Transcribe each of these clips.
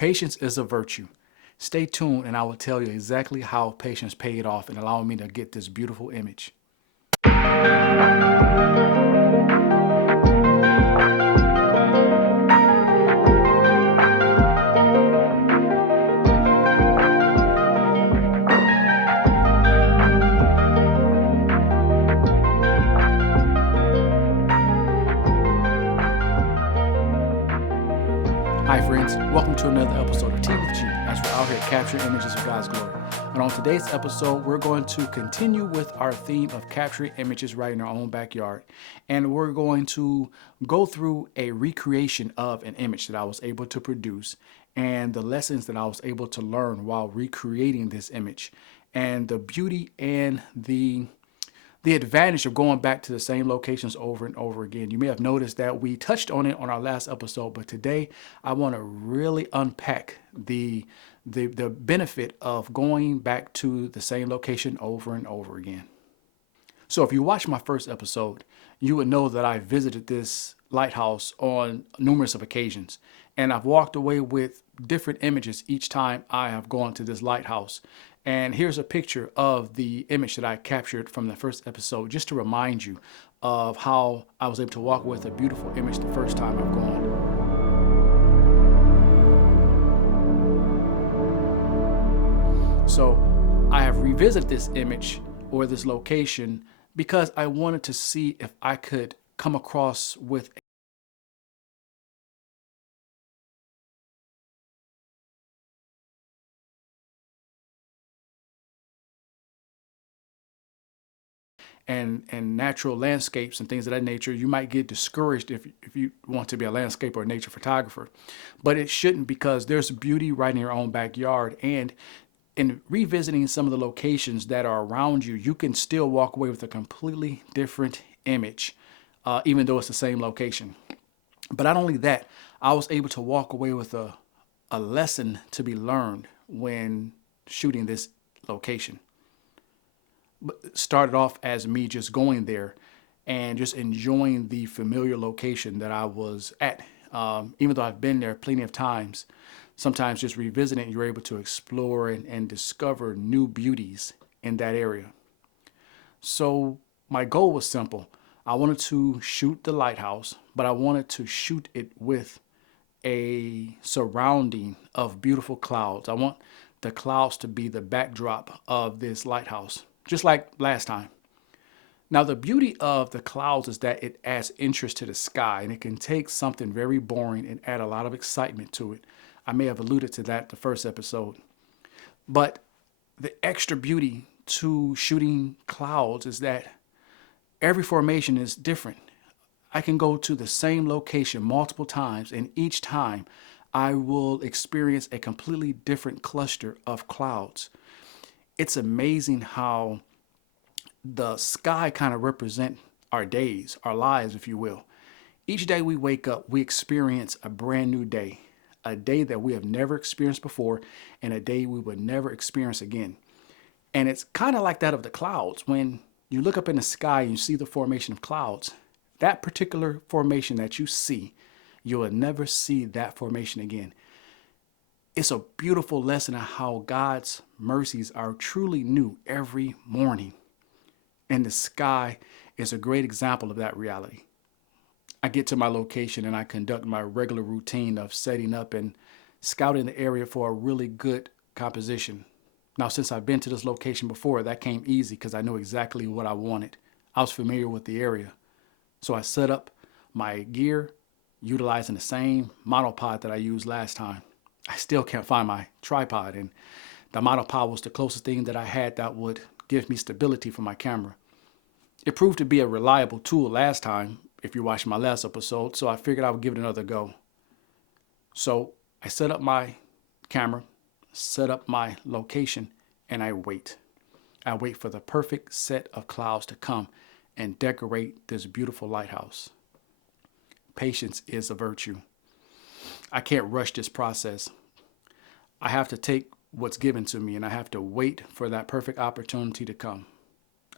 Patience is a virtue. Stay tuned and I will tell you exactly how patience paid off and allowed me to get this beautiful image. Hi friends, welcome to another episode of Tea with G as we're out here capturing images of God's glory. And on today's episode, we're going to continue with our theme of capturing images right in our own backyard. And we're going to go through a recreation of an image that I was able to produce and the lessons that I was able to learn while recreating this image and the beauty and the advantage of going back to the same locations over and over again. You may have noticed that we touched on it on our last episode, but today I want to really unpack the benefit of going back to the same location over and over again. So if you watched my first episode, you would know that I visited this lighthouse on numerous of occasions, and I've walked away with different images each time I have gone to this lighthouse. And here's a picture of the image that I captured from the first episode, just to remind you of how I was able to walk with a beautiful image the first time I've gone. So I have revisited this image or this location because I wanted to see if I could come across with and natural landscapes and things of that nature. You might get discouraged if you want to be a landscape or a nature photographer, but it shouldn't, because there's beauty right in your own backyard. And in revisiting some of the locations that are around you, you can still walk away with a completely different image, even though it's the same location. But not only that, I was able to walk away with a lesson to be learned when shooting this location. But it started off as me just going there and just enjoying the familiar location that I was at. Even though I've been there plenty of times, sometimes just revisiting, you're able to explore and discover new beauties in that area. So my goal was simple. I wanted to shoot the lighthouse, but I wanted to shoot it with a surrounding of beautiful clouds. I want the clouds to be the backdrop of this lighthouse, just like last time. Now, the beauty of the clouds is that it adds interest to the sky, and it can take something very boring and add a lot of excitement to it. I may have alluded to that the first episode. But the extra beauty to shooting clouds is that every formation is different. I can go to the same location multiple times, and each time I will experience a completely different cluster of clouds. It's amazing how the sky kind of represent our days, our lives, if you will. Each day we wake up, we experience a brand new day, a day that we have never experienced before, and a day we would never experience again. And it's kind of like that of the clouds. When you look up in the sky and you see the formation of clouds, that particular formation that you see, you will never see that formation again. It's a beautiful lesson of how God's mercies are truly new every morning. And the sky is a great example of that reality. I get to my location and I conduct my regular routine of setting up and scouting the area for a really good composition. Now, since I've been to this location before, that came easy because I knew exactly what I wanted. I was familiar with the area. So I set up my gear utilizing the same monopod that I used last time. I still can't find my tripod, and the monopod was the closest thing that I had that would give me stability for my camera. It proved to be a reliable tool last time, if you watched my last episode, so I figured I would give it another go. So I set up my camera, set up my location, and I wait. I wait for the perfect set of clouds to come and decorate this beautiful lighthouse. Patience is a virtue. I can't rush this process. I have to take what's given to me and I have to wait for that perfect opportunity to come.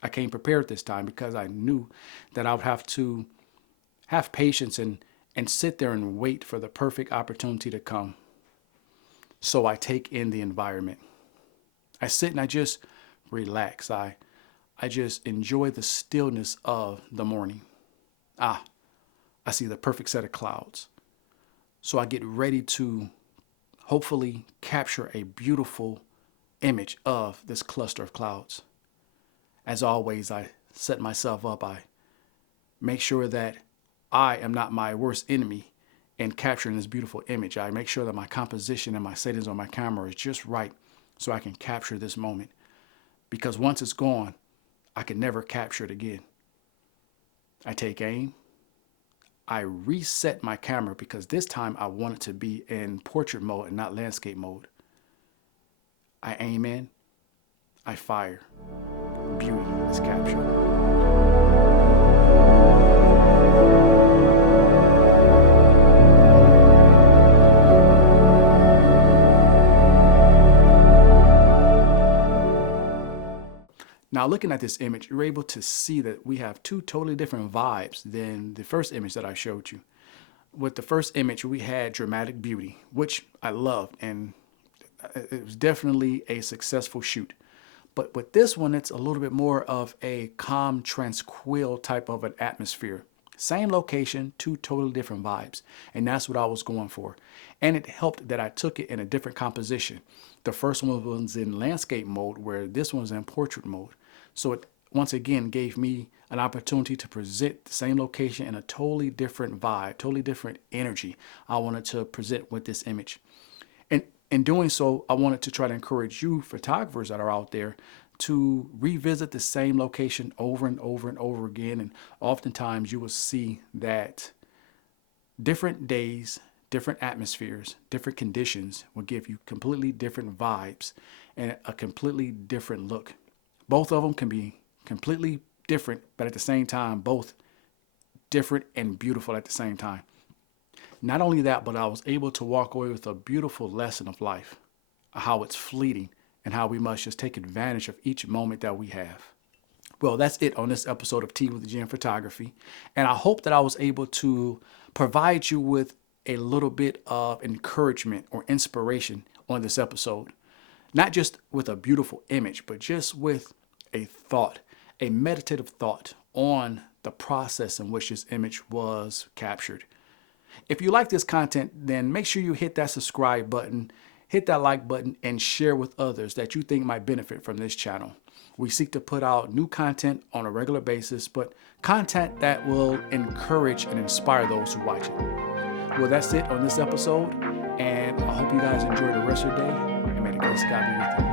I came prepared this time because I knew that I would have to have patience and sit there and wait for the perfect opportunity to come. So I take in the environment. I sit and I just relax. I just enjoy the stillness of the morning. Ah, I see the perfect set of clouds. So I get ready to hopefully capture a beautiful image of this cluster of clouds. As always, I set myself up. I make sure that I am not my worst enemy in capturing this beautiful image. I make sure that my composition and my settings on my camera is just right so I can capture this moment. Because once it's gone, I can never capture it again. I take aim. I reset my camera because this time I want it to be in portrait mode and not landscape mode. I aim in. I fire. Beauty is captured. Now, looking at this image, you're able to see that we have two totally different vibes than the first image that I showed you. With the first image, we had dramatic beauty, which I loved, and it was definitely a successful shoot. But with this one, it's a little bit more of a calm, tranquil type of an atmosphere. Same location, two totally different vibes. And that's what I was going for. And it helped that I took it in a different composition. The first one was in landscape mode, where this one's in portrait mode. So it once again gave me an opportunity to present the same location in a totally different vibe, totally different energy I wanted to present with this image. And in doing so, I wanted to try to encourage you photographers that are out there to revisit the same location over and over and over again. And oftentimes you will see that different days, different atmospheres, different conditions will give you completely different vibes and a completely different look. Both of them can be completely different, but at the same time, both different and beautiful at the same time. Not only that, but I was able to walk away with a beautiful lesson of life, how it's fleeting and how we must just take advantage of each moment that we have. Well, that's it on this episode of Tea with Jen Photography. And I hope that I was able to provide you with a little bit of encouragement or inspiration on this episode. Not just with a beautiful image, but just with a thought, a meditative thought on the process in which this image was captured. If you like this content, then make sure you hit that subscribe button, hit that like button, and share with others that you think might benefit from this channel. We seek to put out new content on a regular basis, but content that will encourage and inspire those who watch it. Well, that's it on this episode, and I hope you guys enjoy the rest of your day, and may the grace of God be with you.